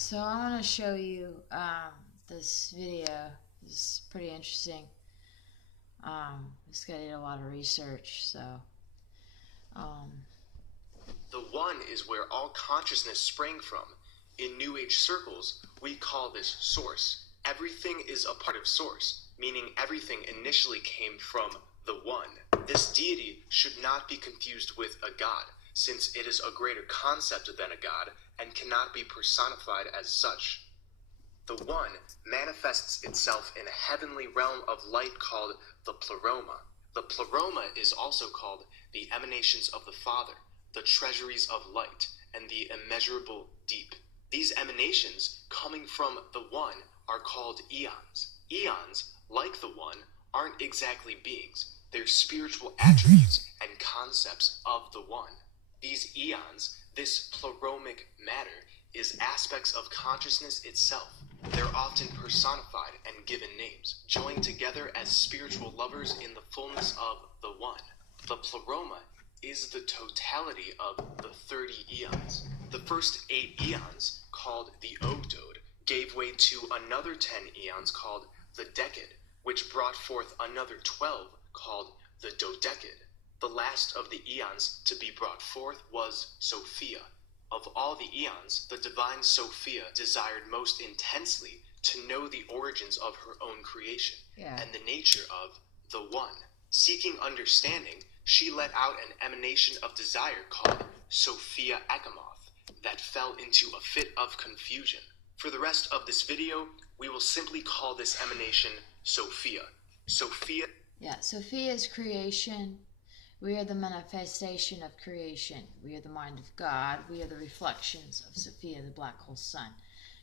So I want to show you this video. This is pretty interesting. This guy did a lot of research, so um, The One is where all consciousness sprang from. In New Age circles, we call this Source. Everything is a part of Source, meaning everything initially came from the One. This deity should not be confused with a god, since it is a greater concept than a god and cannot be personified as such. The One manifests itself in a heavenly realm of light called the Pleroma. The Pleroma is also called the emanations of the Father, the treasuries of light, and the immeasurable deep. These emanations, coming from the One, are called eons. Eons, like the One, aren't exactly beings. They're spiritual attributes and concepts of the One. These eons, this pleromic matter, is aspects of consciousness itself. They're often personified and given names, joined together as spiritual lovers in the fullness of the One. The Pleroma is the totality of the 30 eons. The first 8 eons, called the Ogdod, gave way to another 10 eons called the Decad, which brought forth another 12 called the Dodecad. The last of the eons to be brought forth was Sophia. Of all the eons, the divine Sophia desired most intensely to know the origins of her own creation and the nature of the One. Seeking understanding, she let out an emanation of desire called Sophia Ekimoth that fell into a fit of confusion. For the rest of this video, we will simply call this emanation Sophia. Sophia. Yeah, Sophia is creation. We are the manifestation of creation. We are the mind of God. We are the reflections of Sophia, the black hole sun.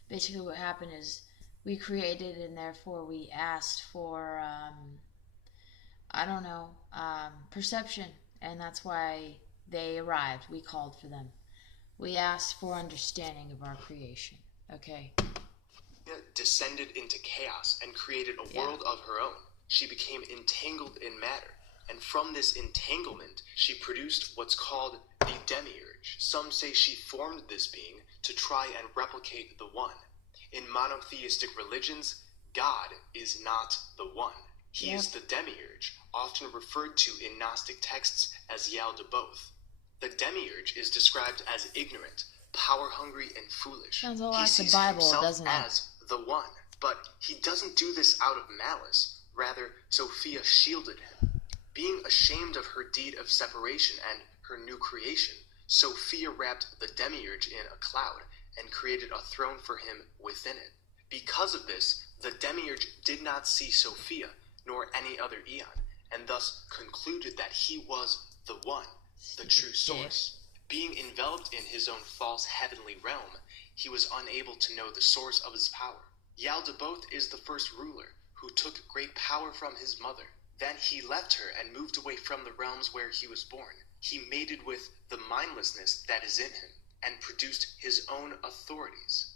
Basically what happened is we created, and therefore we asked for, perception. And that's why they arrived. We called for them. We asked for understanding of our creation. Okay? Descended into chaos and created a world of her own. She became entangled in matter. And from this entanglement, she produced what's called the Demiurge. Some say she formed this being to try and replicate the One. In monotheistic religions, God is not the One. He is the Demiurge, often referred to in Gnostic texts as Yaldabaoth. The Demiurge is described as ignorant, power-hungry, and foolish. Sounds a lot like he the sees Bible, himself doesn't it? as the One, but he doesn't do this out of malice. Rather, Sophia shielded him. Being ashamed of her deed of separation and her new creation, Sophia wrapped the Demiurge in a cloud and created a throne for him within it. Because of this, the Demiurge did not see Sophia nor any other eon, and thus concluded that he was the One, the true source. Being enveloped in his own false heavenly realm, he was unable to know the source of his power. Yaldabaoth is the first ruler who took great power from his mother. Then he left her and moved away from the realms where he was born. He mated with the mindlessness that is in him and produced his own authorities.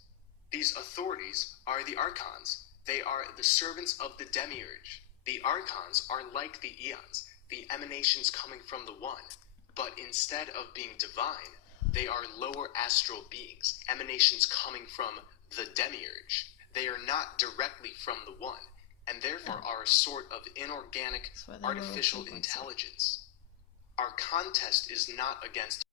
These authorities are the Archons. They are the servants of the Demiurge. The Archons are like the eons, the emanations coming from the One, but instead of being divine, they are lower astral beings, emanations coming from the Demiurge. They are not directly from the One, and therefore are a sort of inorganic, artificial intelligence. Our contest is not against